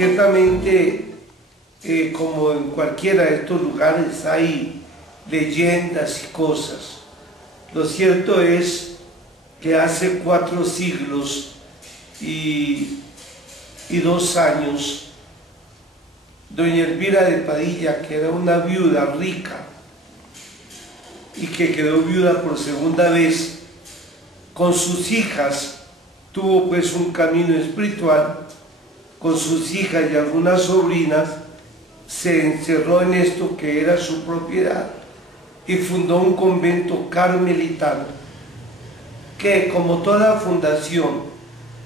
Ciertamente, como en cualquiera de estos lugares hay leyendas y cosas. Lo cierto es que hace 4 siglos y 2 años, doña Elvira de Padilla, que era una viuda rica y que quedó viuda por segunda vez, con sus hijas, tuvo pues un camino espiritual, con sus hijas y algunas sobrinas, se encerró en esto que era su propiedad y fundó un convento carmelitano que, como toda fundación,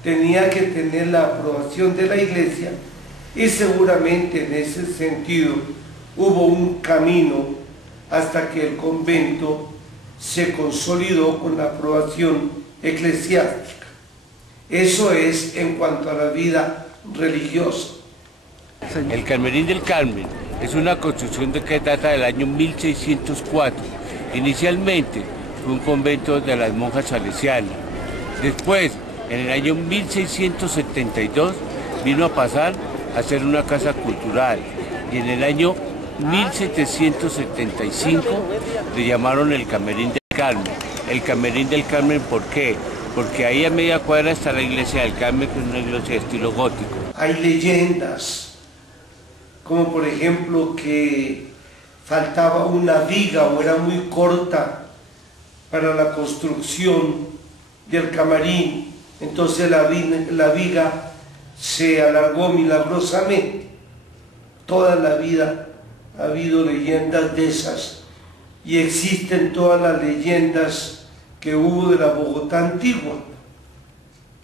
tenía que tener la aprobación de la iglesia, y seguramente en ese sentido hubo un camino hasta que el convento se consolidó con la aprobación eclesiástica. Eso es en cuanto a la vida religiosa. El Camerín del Carmen es una construcción que data del año 1604. Inicialmente fue un convento de las monjas salesianas. Después, en el año 1672, vino a pasar a ser una casa cultural. Y en el año 1775 le llamaron el Camerín del Carmen. El Camerín del Carmen, ¿por qué? Porque ahí a media cuadra está la iglesia del Carmen, que es una iglesia de estilo gótico. Hay leyendas, como por ejemplo que faltaba una viga o era muy corta para la construcción del camarín, entonces la viga se alargó milagrosamente. Toda la vida ha habido leyendas de esas, y existen todas las leyendas que hubo de la Bogotá antigua.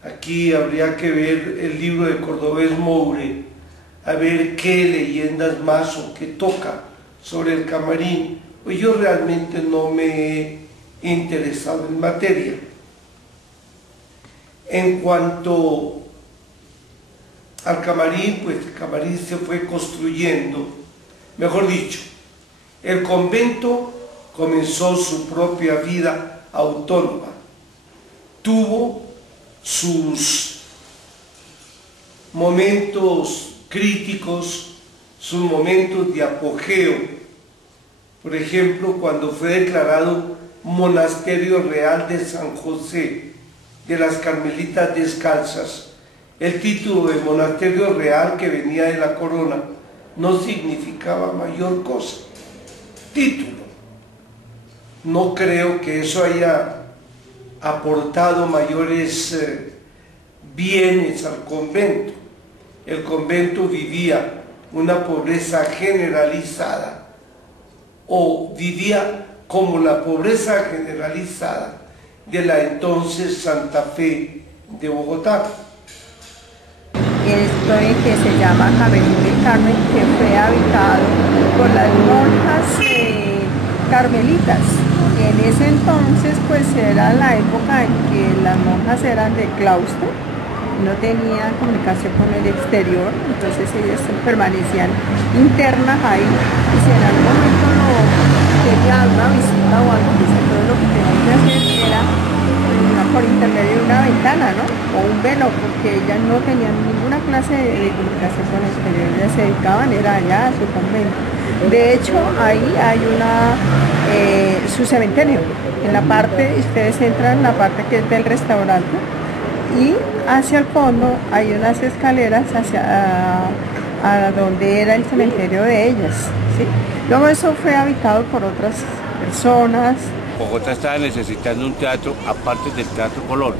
Aquí habría que ver el libro de Cordovés Moure, a ver qué leyendas más o qué toca sobre el camarín, pues yo realmente no me he interesado en materia. En cuanto al camarín, pues el camarín se fue construyendo, mejor dicho, el convento comenzó su propia vida autónoma, tuvo sus momentos críticos, sus momentos de apogeo. Por ejemplo, cuando fue declarado Monasterio Real de San José de las Carmelitas Descalzas, el título de Monasterio Real, que venía de la corona, no significaba mayor cosa. Título. No creo que eso haya aportado mayores bienes al convento. El convento vivía una pobreza generalizada, o vivía como la pobreza generalizada de la entonces Santa Fe de Bogotá. Esto que se llama Camerín del Carmen, que fue habitado por las monjas carmelitas. En ese entonces pues era la época en que las monjas eran de claustro, no tenían comunicación con el exterior, entonces ellas permanecían internas ahí, y si en algún momento no querían una visita o algo, pues todo lo que tenían que hacer era por intermedio de una ventana, ¿no? O un velo, porque ellas no tenían ninguna clase de comunicación con el exterior, ellas se dedicaban, era allá a su convento. De hecho, ahí hay su cementerio, en la parte, ustedes entran en la parte que es del restaurante, y hacia el fondo hay unas escaleras a donde era el cementerio de ellas, ¿sí? Luego eso fue habitado por otras personas. Bogotá estaba necesitando un teatro aparte del Teatro Colón,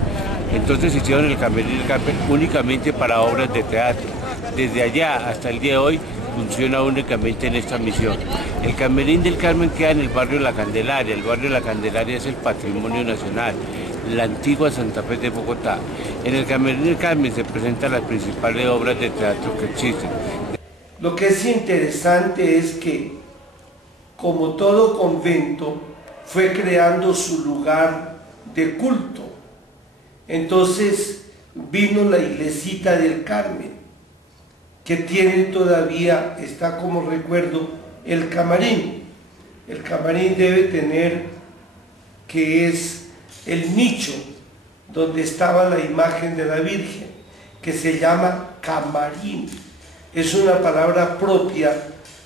entonces hicieron el Camerín del Carmen únicamente para obras de teatro. Desde allá hasta el día de hoy funciona únicamente en esta misión. El Camerín del Carmen queda en el barrio La Candelaria. El barrio La Candelaria es el patrimonio nacional, la antigua Santa Fe de Bogotá. En el Camerín del Carmen se presentan las principales obras de teatro que existen. Lo que es interesante es que, como todo convento, fue creando su lugar de culto. Entonces vino la iglesita del Carmen, que tiene todavía, está como recuerdo, el camarín. El camarín debe tener, que es el nicho donde estaba la imagen de la Virgen, que se llama camarín. es una palabra propia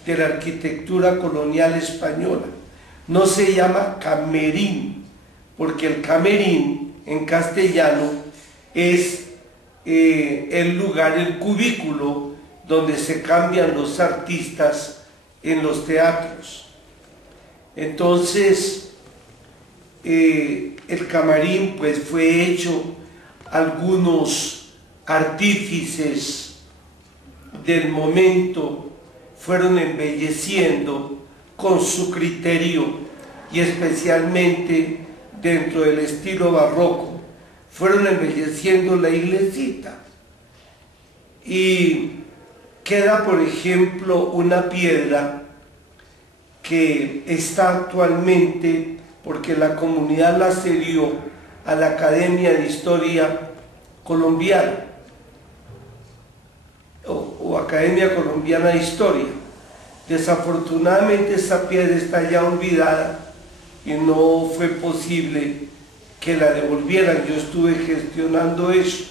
de la arquitectura colonial española. No se llama camerín, porque el camerín en castellano es el lugar, el cubículo donde se cambian los artistas en los teatros. Entonces, el camarín pues fue hecho, algunos artífices del momento fueron embelleciendo con su criterio, y especialmente dentro del estilo barroco, fueron embelleciendo la iglesita. Y queda, por ejemplo, una piedra que está actualmente, porque la comunidad la cedió a la Academia de Historia Colombiana, o Academia Colombiana de Historia. Desafortunadamente esa piedra está ya olvidada y no fue posible que la devolvieran. Yo estuve gestionando eso.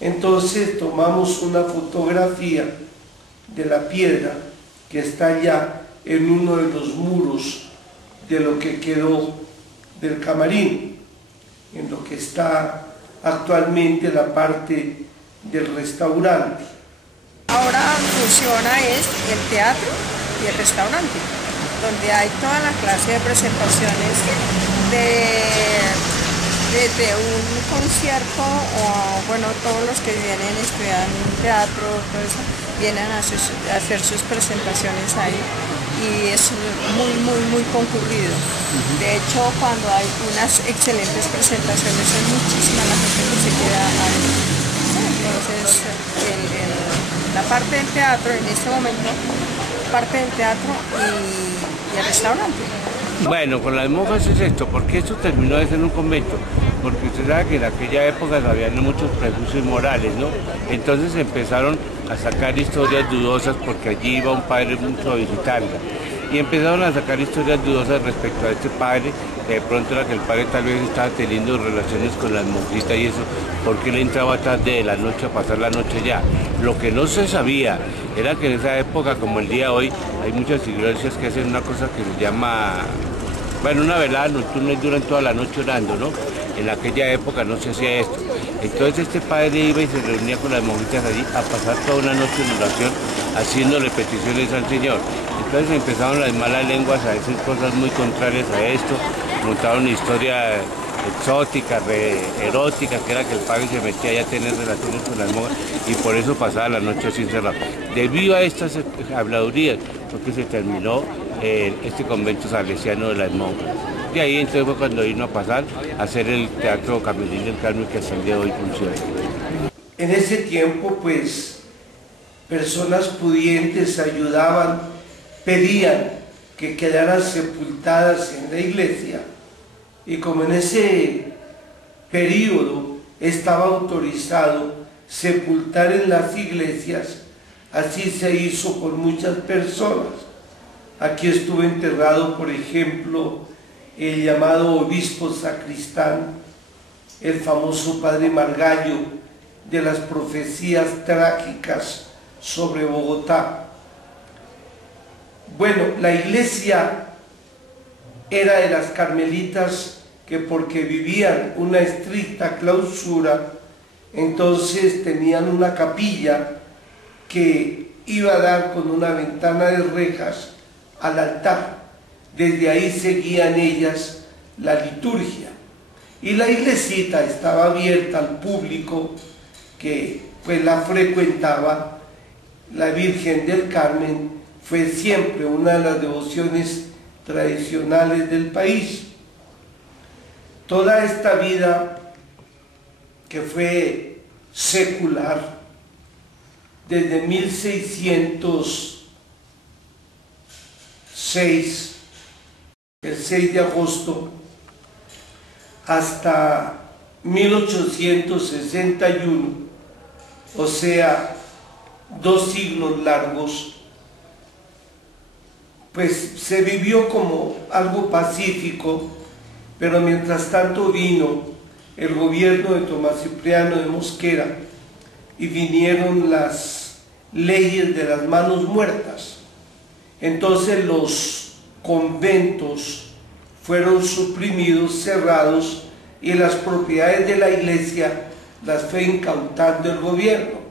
Entonces tomamos una fotografía de la piedra que está allá en uno de los muros de lo que quedó del camarín, en lo que está actualmente la parte del restaurante. Ahora funciona es el teatro y el restaurante, donde hay toda la clase de presentaciones desde un concierto, o bueno, todos los que vienen estudian teatro, todo eso, vienen a hacer sus presentaciones ahí, y es muy concurrido. De hecho, cuando hay unas excelentes presentaciones, es muchísima la gente que se queda ahí. Entonces, la parte del teatro en este momento, parte del teatro y el restaurante. Bueno, con las monjas es esto, porque esto terminó de ser un convento, porque usted sabe que en aquella época había muchos prejuicios morales, ¿no? Entonces empezaron a sacar historias dudosas, porque allí iba un padre mucho a visitarla, y empezaron a sacar historias dudosas respecto a este padre, que de pronto era que el padre tal vez estaba teniendo relaciones con las monjitas y eso, porque él entraba tarde de la noche a pasar la noche ya. Lo que no se sabía era que en esa época, como el día de hoy, hay muchas iglesias que hacen una cosa que se llama, bueno, una velada nocturna, y duran toda la noche orando, ¿no? En aquella época no se hacía esto. Entonces este padre iba y se reunía con las monjitas allí a pasar toda una noche en oración, haciéndole peticiones al Señor. Entonces empezaron las malas lenguas a decir cosas muy contrarias a esto, montaron una historia exótica, erótica, que era que el padre se metía ya a tener relaciones con las monjas, y por eso pasaba la noche así encerrado. Debido a estas habladurías, porque se terminó este convento salesiano de las monjas. Y ahí entonces fue cuando vino a pasar a hacer el Teatro Camerín del Carmen, que hasta el día de hoy funciona. En ese tiempo, pues, personas pudientes ayudaban, pedían que quedaran sepultadas en la iglesia, y como en ese periodo estaba autorizado sepultar en las iglesias, así se hizo con muchas personas. Aquí estuvo enterrado, por ejemplo, el llamado obispo sacristán, el famoso padre Margallo, de las profecías trágicas sobre Bogotá. Bueno, la iglesia era de las carmelitas, que porque vivían una estricta clausura, entonces tenían una capilla que iba a dar con una ventana de rejas al altar. Desde ahí seguían ellas la liturgia, y la iglesita estaba abierta al público que pues la frecuentaba. La Virgen del Carmen fue siempre una de las devociones tradicionales del país. Toda esta vida que fue secular, desde 1606, el 6 de agosto, hasta 1861, o sea, 2 siglos largos, pues se vivió como algo pacífico, pero mientras tanto vino el gobierno de Tomás Cipriano de Mosquera, y vinieron las leyes de las manos muertas. Entonces los conventos fueron suprimidos, cerrados, y las propiedades de la iglesia las fue incautando el gobierno.